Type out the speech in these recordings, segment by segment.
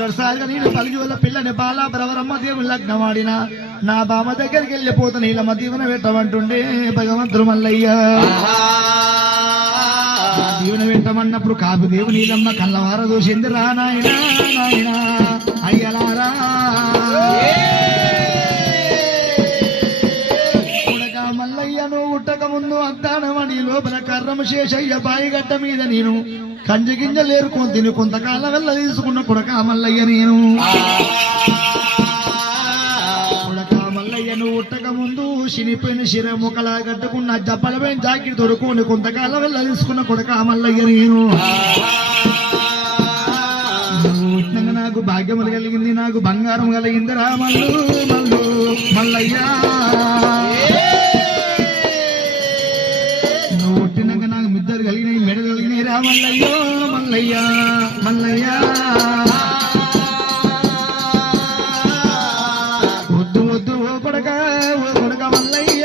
మొదటిసారిగా నేను పలిజోల పిల్లని బాలా బ్రవరమ్మ దేవుని లగ్నం ఆడిన నా బామ దగ్గరికి వెళ్ళిపోతా నీళ్ళమ్మ దీవెన పెట్టమంటుండే భగవంతుడు మల్లయ్య దీవెన పెట్టమన్నప్పుడు కాపు దేవు నీళ్ళమ్మ కళ్ళవార దూసింది రా నాయనా నాయనా అయ్యలారా మల్లయ్యను ఉట్టక ముందు అద్దానమని లోపల కర్రము శేషయ్య బాయిగడ్డ మీద నేను కంజి గింజలు ఏరుకొని తిని కొంతకాలం వెళ్ళ తీసుకున్న కొడక మల్లయ్య నేను కొడక మల్లయ్యను ఉట్టక ముందు శనిపోయిన శిర ముఖలా కట్టుకున్న జప్పలపైన జాకెట్ తొడుకొని కొంతకాలం వెళ్ళ తీసుకున్న కొడక మల్లయ్య నేను నాకు భాగ్యములు కలిగింది నాకు బంగారం కలిగింది రా మల్లు మల్లు మల్లయ్య కలిగినాయి మెడలు కలిగినాయి రా మల్లయ్యో మల్లయ్య మల్లయ్య వద్దు వద్దు ఓ కొడక మల్లయ్య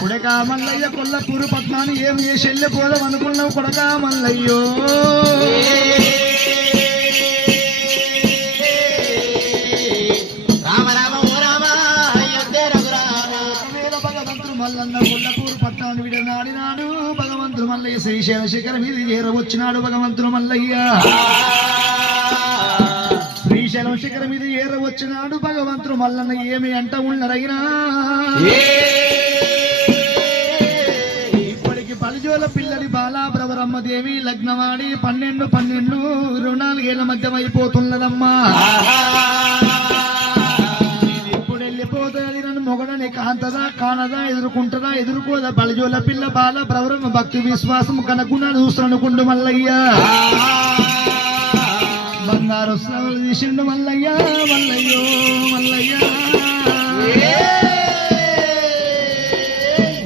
కొడక మల్లయ్య కొల్లపూరు పట్నాన్ని ఏం చేసి వెళ్ళిపోదాం అనుకున్నావు కొడక మల్లయ్యో కొల్లపూరు పట్టాన్ని విడనాడినాడు భగవంతుడు మల్లయ్య శ్రీశైల శిఖరం మీద ఏరవచ్చినాడు భగవంతుడు మల్లయ్య శ్రీశైలం శిఖరం మీద ఏరవచ్చినాడు భగవంతుడు మల్లన్న ఏమి అంట ఉన్నరైనా ఇప్పటికి పలిజోల పిల్లడి బాలా బ్రవరమ్మ దేవి లగ్నమాడి 12 ఏళ్ల మధ్య అయిపోతున్నదమ్మా మొగడని కాంతదా కానదా ఎదుర్కొంటదా ఎదుర్కోదా బలిజోల పిల్ల బాల ప్రవరమ భక్తి విశ్వాసం కనుకున్నా చూస్తున్నకుండు మల్లయ్య బంగారు స్లవలు తీసిండు మల్లయ్య మల్లయ్యో మల్లయ్య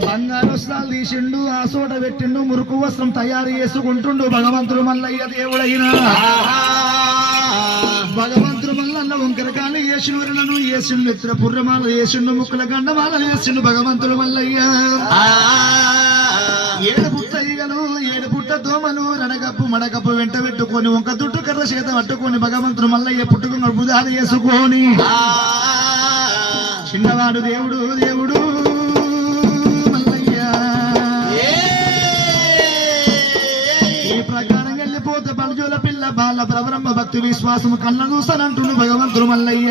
బంగారు స్లాలు తీసిండు ఆ సోట పెట్టిండు మురుకు వస్త్రం తయారు చేసుకుంటుండు భగవంతుడు మల్లయ్య దేవుడైనా భగవంతుడు మల్లన్న వంకరకాలు యేసులను యేసును ఎత్తుల పుర్రమాల యేసును ముక్కుల గండమాల యేసును భగవంతుడు మల్లయ్య 7 పుట్టలు 7 పుట్ట దోమలు రణగప్పు మడగప్పు వెంట పెట్టుకొని ఒక దుట్టు కర్ర చేత పట్టుకొని భగవంతుడు మల్లయ్య పుట్టుకున్న బుధాలు వేసుకొని చిన్నవాడు దేవుడు దేవుడు మల్లయ్య ఈ ప్రకారం వెళ్ళిపోతే బలజోల పిల్ల బాల ప్రవరమ్మ భక్తి విశ్వాసము కళ్ళ చూసానంటుండు భగవంతుడు మల్లయ్య.